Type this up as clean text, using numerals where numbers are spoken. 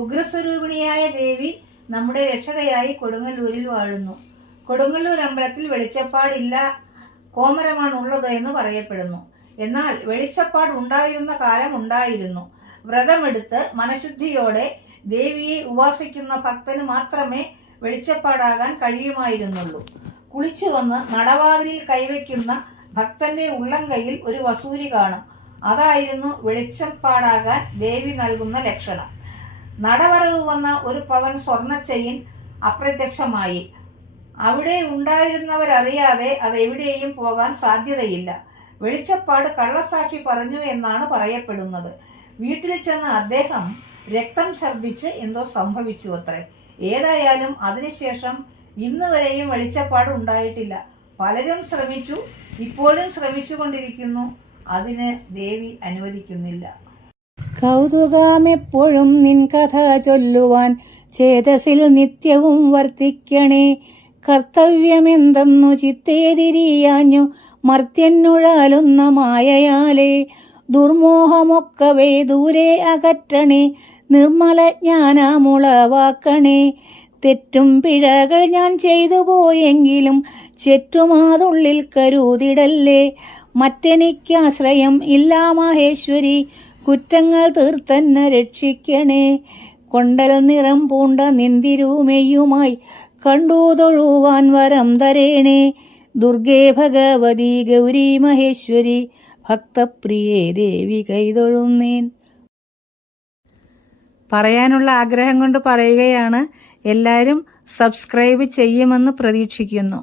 ഉഗ്രസ്വരൂപിണിയായ ദേവി നമ്മുടെ രക്ഷകയായി കൊടുങ്ങല്ലൂരിൽ വാഴുന്നു. കൊടുങ്ങല്ലൂർ അമ്പലത്തിൽ വെളിച്ചപ്പാടില്ല, കോമരമാണുള്ളത് എന്ന് പറയപ്പെടുന്നു. എന്നാൽ വെളിച്ചപ്പാട് ഉണ്ടായിരുന്ന കാലം ഉണ്ടായിരുന്നു. വ്രതമെടുത്ത് മനഃശുദ്ധിയോടെ ദേവിയെ ഉപാസിക്കുന്ന ഭക്തന് മാത്രമേ വെളിച്ചപ്പാടാകാൻ കഴിയുമായിരുന്നുള്ളൂ. കുളിച്ചു വന്ന് നടവാതിലിൽ കൈവയ്ക്കുന്ന ഭക്തന്റെ ഉള്ളംകൈയിൽ ഒരു വസൂരി കാണും. അതായിരുന്നു വെളിച്ചപ്പാടാകാൻ ദേവി നൽകുന്ന ലക്ഷണം. നടവറവ് വന്ന ഒരു പവൻ സ്വർണ്ണ ചെയിൻ അപ്രത്യക്ഷമായി. അവിടെ ഉണ്ടായിരുന്നവരറിയാതെ അതെവിടെയും പോകാൻ സാധ്യതയില്ല. വെളിച്ചപ്പാട് കള്ളസാക്ഷി പറഞ്ഞു എന്നാണ് പറയപ്പെടുന്നത്. വീട്ടിൽ ചെന്ന അദ്ദേഹം രക്തം ഛർദ്ദിച്ച് എന്തോ സംഭവിച്ചു അത്രേ. ഏതായാലും അതിനുശേഷം ഇന്ന് വരെയും വെളിച്ചപ്പാട് ഉണ്ടായിട്ടില്ല. പലരും ശ്രമിച്ചു, ഇപ്പോഴും ശ്രമിച്ചുകൊണ്ടിരിക്കുന്നു. അതിന് ദേവി അനുവദിക്കുന്നില്ല. കൗതുകമെപ്പോഴും നിൻ കഥ ചൊല്ലുവാൻ ചേതസിൽ നിത്യവും വർത്തിക്കണേ. കർത്തവ്യമെന്തെന്നു ചിത്തേ തിരിയാഞ്ഞു മർത്യനുഴലുന്ന മായയാലേ. ദുർമോഹമൊക്കവേ ദൂരെ അകറ്റണേ, നിർമ്മല ജ്ഞാനമുളവാക്കണേ. തെറ്റും പിഴകൾ ഞാൻ ചെയ്തു പോയെങ്കിലും ചെറ്റുമാതുള്ളിൽ കരുതിടല്ലേ. മറ്റെനിക്കാശ്രയം ഇല്ല മഹേശ്വരി, കുറ്റങ്ങൾ തീർത്തെന്നെ രക്ഷിക്കണേ. കൊണ്ടൽ നിറം പൂണ്ട നിന്തിരുമെയ്യുമായി കണ്ടു തൊഴുവാൻ വരം തരേണേ. ദുർഗേ ഭഗവതി ഗൗരി മഹേശ്വരി, ഭക്തപ്രിയേ ദേവി കൈതൊഴുന്നേൻ. പറയാനുള്ള ആഗ്രഹം കൊണ്ട് പറയുകയാണ്. എല്ലാവരും സബ്സ്ക്രൈബ് ചെയ്യുമെന്ന് പ്രതീക്ഷിക്കുന്നു.